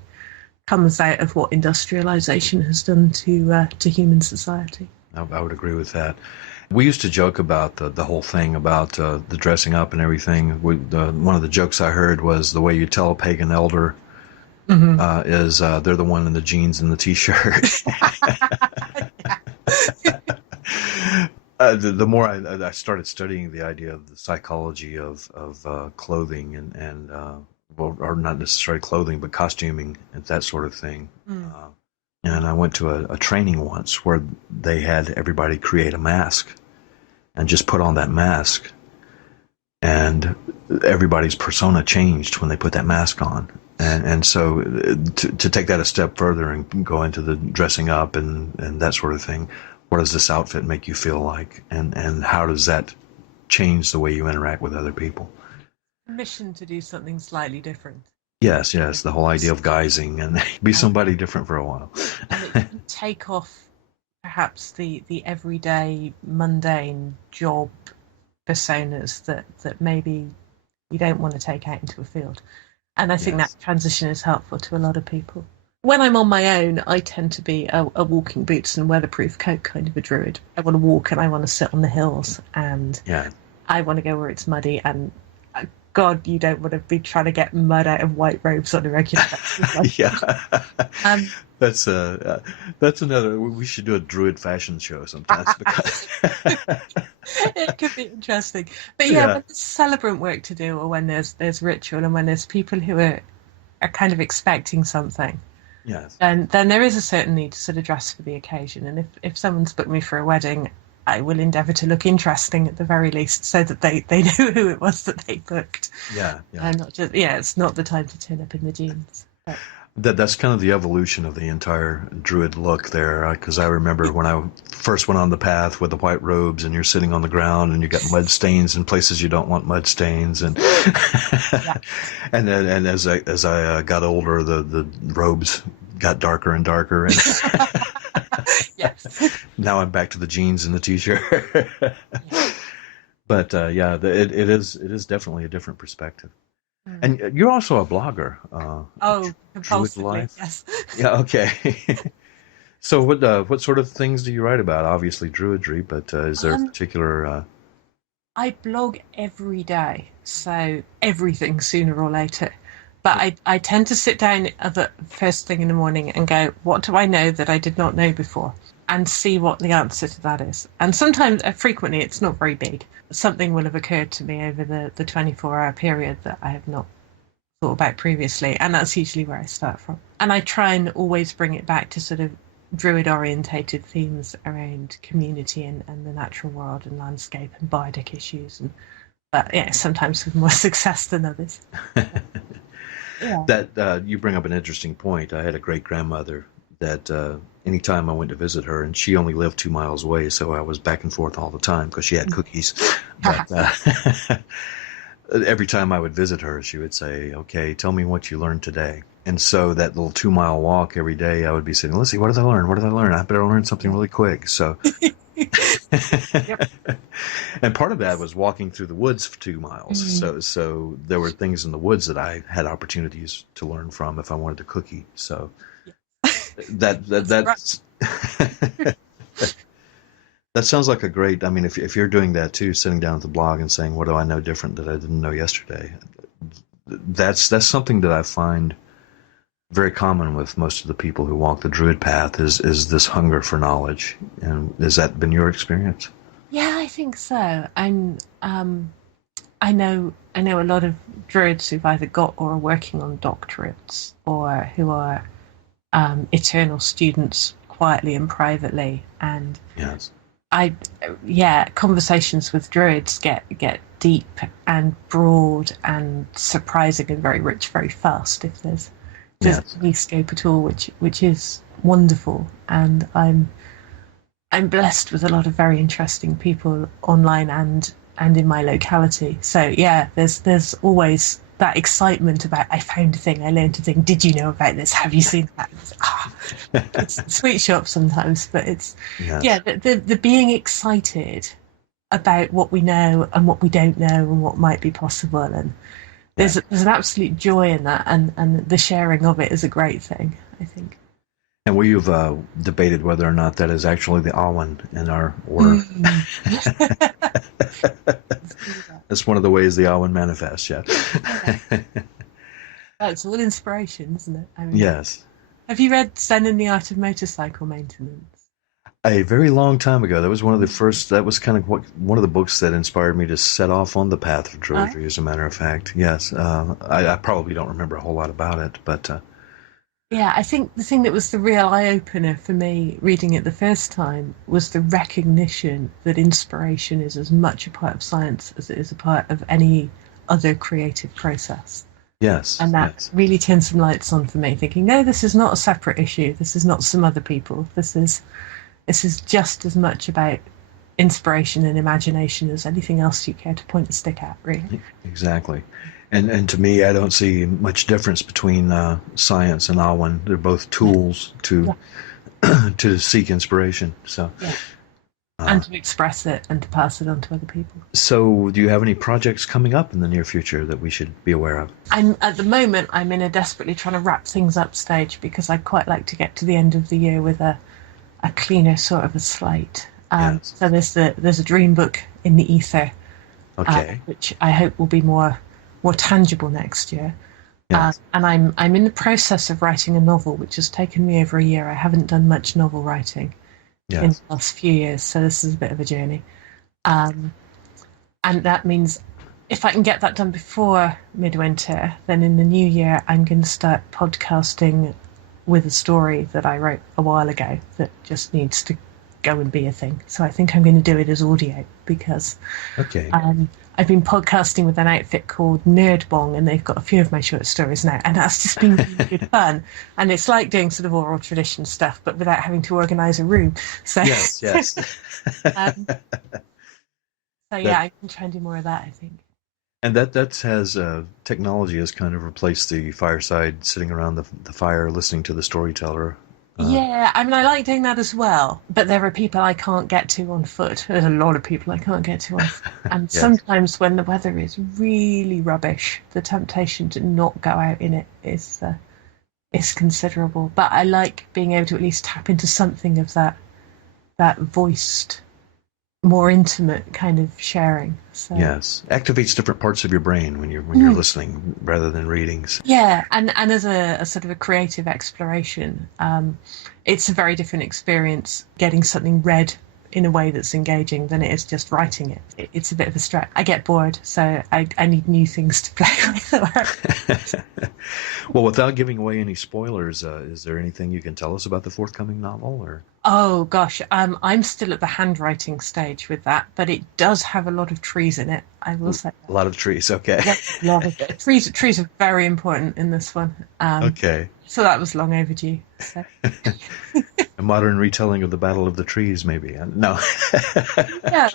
comes out of what industrialization has done to human society. I would agree with that. We used to joke about the whole thing about the dressing up and everything. One of the jokes I heard was the way you tell a pagan elder is they're the one in the jeans and the t-shirt. The more I started studying the idea of the psychology of clothing and well, or not necessarily clothing, but costuming and that sort of thing. Mm. And I went to a training once where they had everybody create a mask and just put on that mask, and everybody's persona changed when they put that mask on. And so to take that a step further and go into the dressing up and that sort of thing, what does this outfit make you feel like? And how does that change the way you interact with other people? Mission to do something slightly different. Yes, the whole idea of guising and be somebody different for a while. And take off perhaps the everyday mundane job personas that maybe you don't want to take out into a field. And I think that transition is helpful to a lot of people. When I'm on my own, I tend to be a walking boots and weatherproof coat kind of a druid. I want to walk and I want to sit on the hills, and I want to go where it's muddy, and God, you don't want to be trying to get mud out of white robes on a regular basis. That's another. We should do a druid fashion show sometimes because it could be interesting. But when there's celebrant work to do, or when there's ritual, and when there's people who are kind of expecting something, then there is a certain need to sort of dress for the occasion. And if someone's booked me for a wedding, I will endeavour to look interesting at the very least, so that they know who it was that they booked. And not just it's not the time to turn up in the jeans. But. That's kind of the evolution of the entire druid look there, because I remember when I first went on the path with the white robes, and you're sitting on the ground, and you got mud stains in places you don't want mud stains, and and then as I got older, the robes got darker and darker, and yes. Now I'm back to the jeans and the t-shirt. But it is definitely a different perspective. And you're also a blogger. Compulsively, yes. Yeah, okay. So what sort of things do you write about? Obviously Druidry, but is there a particular... I blog every day, so everything sooner or later. But I tend to sit down at the first thing in the morning and go, what do I know that I did not know before? And see what the answer to that is. And sometimes, frequently, it's not very big. Something will have occurred to me over the 24-hour period that I have not thought about previously. And that's usually where I start from. And I try and always bring it back to sort of druid-orientated themes around community and the natural world and landscape and bardic issues. But sometimes with more success than others. That you bring up an interesting point. I had a great-grandmother that anytime I went to visit her, and she only lived 2 miles away, so I was back and forth all the time because she had cookies. But every time I would visit her, she would say, okay, tell me what you learned today. And so that little 2 mile walk every day, I would be saying, let's see, what did I learn? What did I learn? I better learn something really quick. So, and part of that was walking through the woods for 2 miles. So there were things in the woods that I had opportunities to learn from if I wanted a cookie. So that's that sounds like a great. I mean, if you're doing that too, sitting down at the blog and saying, what do I know different that I didn't know yesterday? That's something that I find very common with most of the people who walk the druid path is this hunger for knowledge. And has that been your experience? Yeah, I think so. I know a lot of druids who've either got or are working on doctorates, or who are eternal students quietly and privately. And conversations with druids get deep and broad and surprising and very rich very fast if there's any scope at all, which is wonderful. And I'm blessed with a lot of very interesting people online and in my locality. So there's always that excitement about, I found a thing, I learned a thing, did you know about this, have you seen that? It's a sweet shop sometimes, but it's the being excited about what we know and what we don't know and what might be possible, and there's an absolute joy in that, and the sharing of it is a great thing, I think. And we've debated whether or not that is actually the Awen in our order. That's one of the ways the Awen manifests, It's all inspiration, isn't it? I mean, yes. Have you read Zen and the Art of Motorcycle Maintenance? A very long time ago. That was one of the first. That was kind of one of the books that inspired me to set off on the path of Druidry. As a matter of fact, yes. I probably don't remember a whole lot about it, but Yeah, I think the thing that was the real eye-opener for me reading it the first time was the recognition that inspiration is as much a part of science as it is a part of any other creative process. yes, And that yes, really turned some lights on for me, thinking, no, this is not a separate issue. This is not some other people. This is just as much about inspiration and imagination as anything else you care to point a stick at, really. exactly. And to me, I don't see much difference between science and Awen. They're both tools to to seek inspiration. So, Yeah. And to express it and to pass it on to other people. So, do you have any projects coming up in the near future that we should be aware of? At the moment, I'm in a desperately trying to wrap things up stage because I'd quite like to get to the end of the year with a cleaner sort of a slate. Yes. So there's a dream book in the ether, Okay. which I hope will be more tangible next year. Yes. And I'm in the process of writing a novel, which has taken me over a year. I haven't done much novel writing in Yes. the last few years, so this is a bit of a journey. And that means if I can get that done before midwinter, then in the new year I'm going to start podcasting with a story that I wrote a while ago that just needs to go and be a thing. So I think I'm going to do it as audio because Okay. I've been podcasting with an outfit called Nerdbong, and they've got a few of my short stories now, and that's just been really good fun. And it's like doing sort of oral tradition stuff, but without having to organise a room. So Yes. Yes. So yeah, I can try and do more of that, I think. And that has technology has kind of replaced the fireside, sitting around the fire, listening to the storyteller. Yeah, I mean, I like doing that as well, but there are people I can't get to on foot. There's a lot of people I can't get to on foot. And Yes. sometimes when the weather is really rubbish, the temptation to not go out in it is considerable. But I like being able to at least tap into something of that voiced, more intimate kind of sharing. So. Yes, activates different parts of your brain when you're listening rather than reading. Yeah, and as a sort of a creative exploration, it's a very different experience getting something read in a way that's engaging than it is just writing it. It's a bit of a stretch. I get bored, so I need new things to play with. Well, without giving away any spoilers, is there anything you can tell us about the forthcoming novel? Or Oh gosh, I'm still at the handwriting stage with that, but it does have a lot of trees in it. I will say that. a lot of trees? Okay. Yeah, a lot of trees. Trees are very important in this one. Okay. So that was long overdue. So. A modern retelling of the Battle of the Trees, maybe? No. No.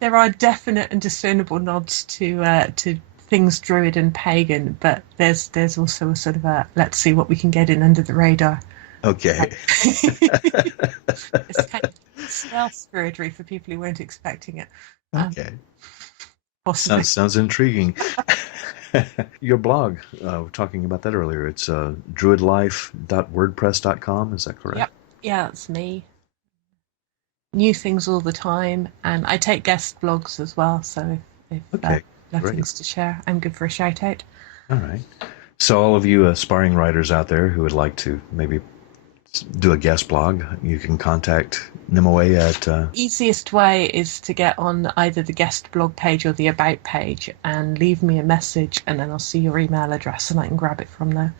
There are definite and discernible nods to things Druid and Pagan, but there's also a sort of a let's see what we can get in under the radar. Okay. It's kind of stealth Druidry for people who weren't expecting it. Okay. Possibly. Sounds intriguing. Your blog, we were talking about that earlier. It's druidlife.wordpress.com. Is that correct? Yep. Yeah, that's me. New things all the time, and I take guest blogs as well. So if Okay, nothing's to share, I'm good for a shout out. All right. So all of you aspiring writers out there who would like to maybe do a guest blog, you can contact Nimue at... Easiest way is to get on either the guest blog page or the about page and leave me a message, and then I'll see your email address and I can grab it from there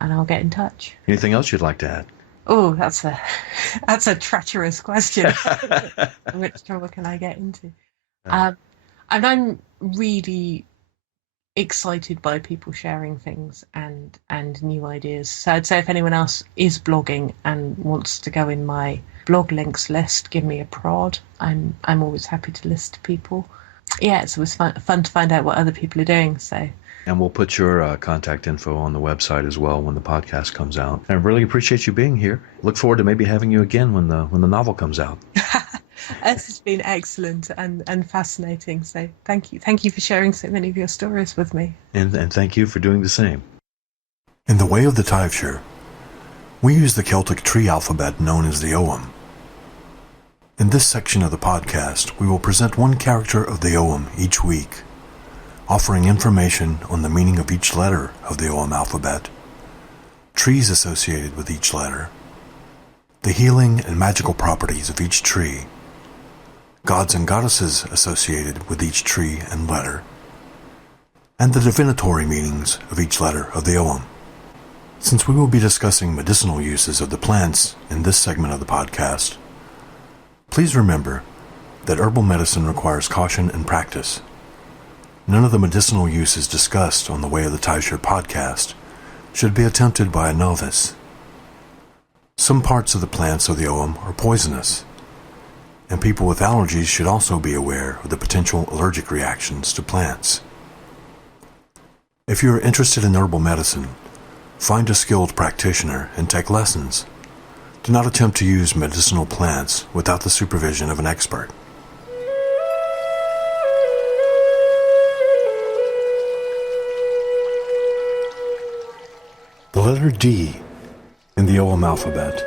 and I'll get in touch. Anything else you'd like to add? Oh, that's a treacherous question. Which trouble can I get into? And I'm really excited by people sharing things and new ideas. So I'd say if anyone else is blogging and wants to go in my blog links list, give me a prod. I'm always happy to list to people. Yeah, it's always fun to find out what other people are doing. So. And we'll put your contact info on the website as well when the podcast comes out. I really appreciate you being here. Look forward to maybe having you again when the novel comes out. This has been excellent and fascinating. So thank you for sharing so many of your stories with me. And thank you for doing the same. In the way of the Taibhsear, we use the Celtic tree alphabet known as the Ogham. In this section of the podcast, we will present one character of the Ogham each week, offering information on the meaning of each letter of the Ogham alphabet, trees associated with each letter, the healing and magical properties of each tree, gods and goddesses associated with each tree and letter, and the divinatory meanings of each letter of the Ogham. Since we will be discussing medicinal uses of the plants in this segment of the podcast, please remember that herbal medicine requires caution and practice. None of the medicinal uses discussed on the Way of the Taibhsear podcast should be attempted by a novice. Some parts of the plants of the Ogham are poisonous, and people with allergies should also be aware of the potential allergic reactions to plants. If you are interested in herbal medicine, find a skilled practitioner and take lessons. Do not attempt to use medicinal plants without the supervision of an expert. The letter D in the Ogham alphabet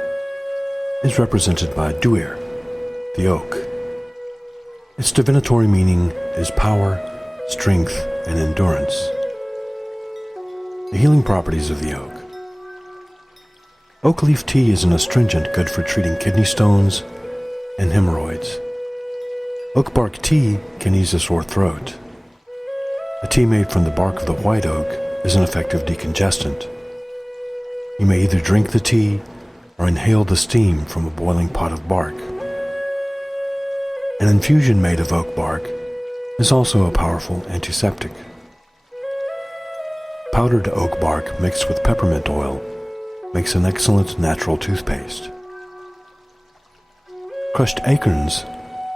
is represented by Druidry, the oak. Its divinatory meaning is power, strength, and endurance. The healing properties of the oak. Oak leaf tea is an astringent good for treating kidney stones and hemorrhoids. Oak bark tea can ease a sore throat. A tea made from the bark of the white oak is an effective decongestant. You may either drink the tea or inhale the steam from a boiling pot of bark. An infusion made of oak bark is also a powerful antiseptic. Powdered oak bark mixed with peppermint oil makes an excellent natural toothpaste. Crushed acorns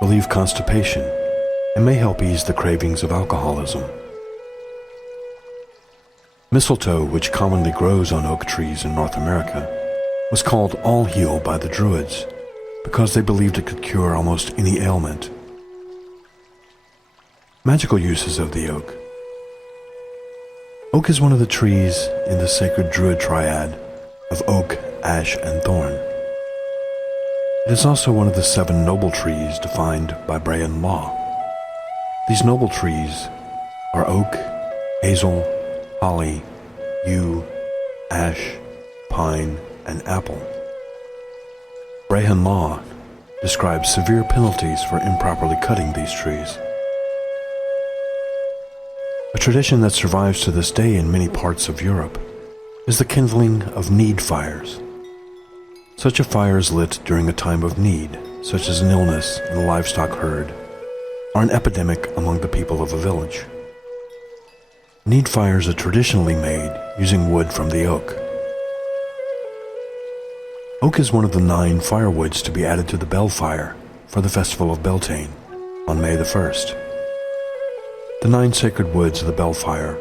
relieve constipation and may help ease the cravings of alcoholism. Mistletoe, which commonly grows on oak trees in North America, was called all-heal by the Druids because they believed it could cure almost any ailment. Magical uses of the oak. Oak is one of the trees in the sacred Druid triad of oak, ash, and thorn. It is also one of the 7 noble trees defined by Brayan law. These noble trees are oak, hazel, holly, yew, ash, pine, and apple. Brayan law describes severe penalties for improperly cutting these trees. A tradition that survives to this day in many parts of Europe is the kindling of need fires. Such a fire is lit during a time of need, such as an illness in a livestock herd, or an epidemic among the people of a village. Need fires are traditionally made using wood from the oak. Oak is one of the 9 firewoods to be added to the Belfire for the Festival of Beltane on May the 1st. The 9 sacred woods of the Belfire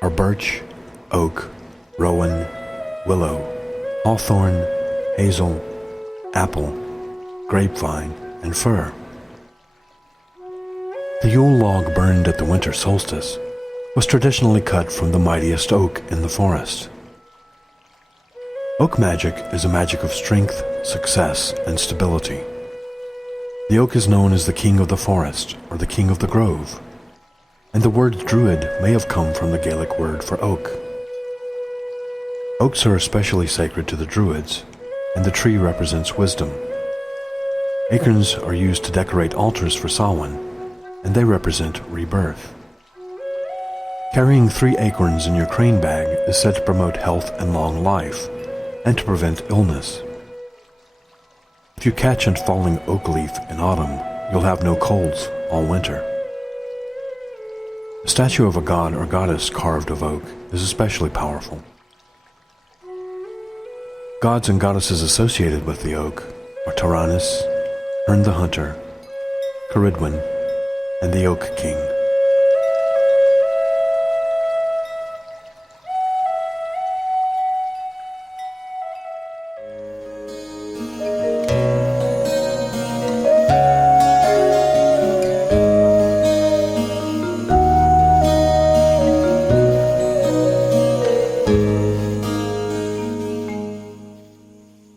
are birch, oak, rowan, willow, hawthorn, hazel, apple, grapevine, and fir. The Yule log burned at the winter solstice was traditionally cut from the mightiest oak in the forest. Oak magic is a magic of strength, success, and stability. The oak is known as the king of the forest or the king of the grove, and the word druid may have come from the Gaelic word for oak. Oaks are especially sacred to the Druids, and the tree represents wisdom. Acorns are used to decorate altars for Samhain, and they represent rebirth. Carrying 3 acorns in your crane bag is said to promote health and long life, and to prevent illness. If you catch a falling oak leaf in autumn, you'll have no colds all winter. A statue of a god or goddess carved of oak is especially powerful. Gods and goddesses associated with the oak are Taranis, Herne the Hunter, Caridwen, and the Oak King.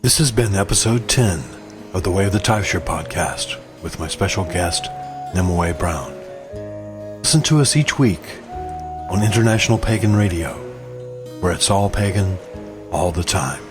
This has been episode 10 of the Way of the Taibhsear podcast with my special guest, Nimue Brown. Listen to us each week on International Pagan Radio, where it's all pagan all the time.